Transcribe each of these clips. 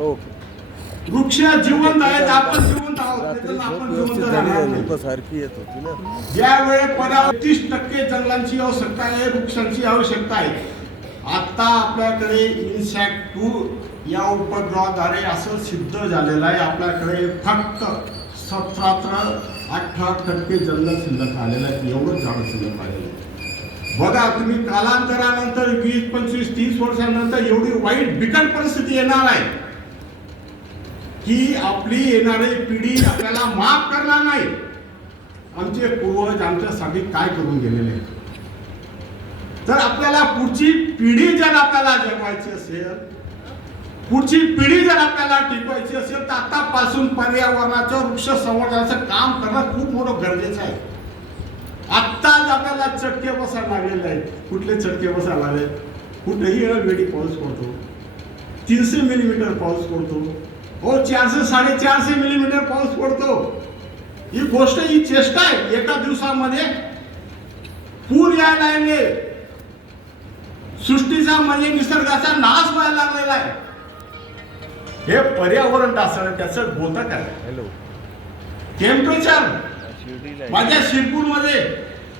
Okay. वृक्ष जिवंत आहेत, आपण जिवंत आहोत, त्याच्यानं आपण जिवंत राहणार नाही. सारखी येत होती ना. ज्यावेळी 30% जंगलांची आवश्यकता आहे, वृक्षांची आवश्यकता आहे. आता आपल्याकडे इनसॅक्ट 2 या उपग्रहाद्वारे असं सिद्ध झालेलं आहे, आपल्याकडे फक्त 17-18% जंगल शिल्लक आलेलं आहे. एवढं झाड शिल्लक आलेलं आहे. बघा तुम्ही, कालांतरानंतर 20, 25, 30 वर्षांनंतर एवढी वाईट बिकट परिस्थिती येणार आहे की आपली येणारी पिढी आपल्याला माफ करणार नाही. आमचे पूर्वज आमच्यासाठी काय करून गेलेले आहेत. तर आपल्याला पुढची पिढी जर आपल्याला जगवायची असेल, पुढची पिढी जर आपल्याला टिकवायची असेल, तर आतापासून पर्यावरणाचं वृक्ष संवर्धनाचं काम करणं खूप मोठं गरजेचं आहे. आत्ताच आपल्याला चटके बसायला लागलेले आहेत. कुठले चटके बसायला लागले? कुठेही वेळी पाऊस पडतो, 300 मिलीमीटर पाऊस पडतो, 400-450 मिलीमीटर पाऊस पडतो. ही गोष्ट, ही चेष्टा आहे. एका दिवसामध्ये पूर यायला लागले. सृष्टीचा म्हणजे निसर्गाचा नाश व्हायला लागलेला आहे. हे पर्यावरण ढासळलं, त्याचं बोलता काय? हॅलो. टेम्परेचर माझ्या शिरपूरमध्ये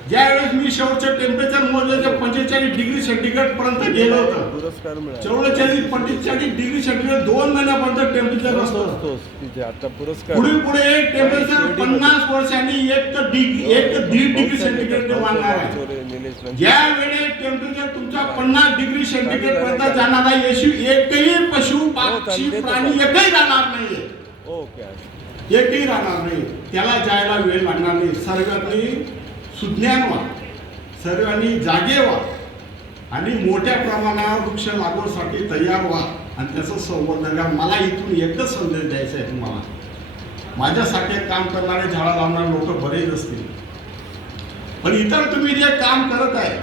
ज्यावेळेस मी शेवटचं टेम्परेचर मोजलं, 45 डिग्री सेंटीग्रेड पर्यंत गेलं होतं. पुरस्कार मिळाला. 44-45 डिग्री सेंटीग्रेड 2 महिन्यापर्यंत टेम्परेचर असतं. आता पुरस्कार पुढे टेम्परेचर 50 वर्षांनी 1-1.5 डिग्री सेंटीग्रेड वाढणार आहे. ज्या वेळी टेम्परेचर तुमचा 50 डिग्री सेंटीग्रेड पर्यंत जाणार आहे, एकही पशु पक्षी प्राणी एकही राहणार नाहीये. ओके. एकही राहणार नाही. त्याला जायला वेळ लागणार नाही. सर्वांनी सुज्ञान व्हा, सर्वांनी जागे व्हा आणि मोठ्या प्रमाणावर वृक्ष लागवडीसाठी तयार व्हा आणि त्याचं संवर्धन करा. मला इथून एकच संदेश द्यायचा आहे तुम्हाला. माझ्यासाठी काम करणारे, झाडं लावणारे लोक बरेच असतील, पण इतर तुम्ही जे काम करत आहे,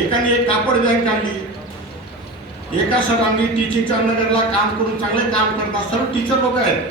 एकाने एक कापड बँक काढली, एका सरांनी टीचिंगच्या नगरला काम करून चांगले काम करतात. सर्व टीचर लोक आहेत.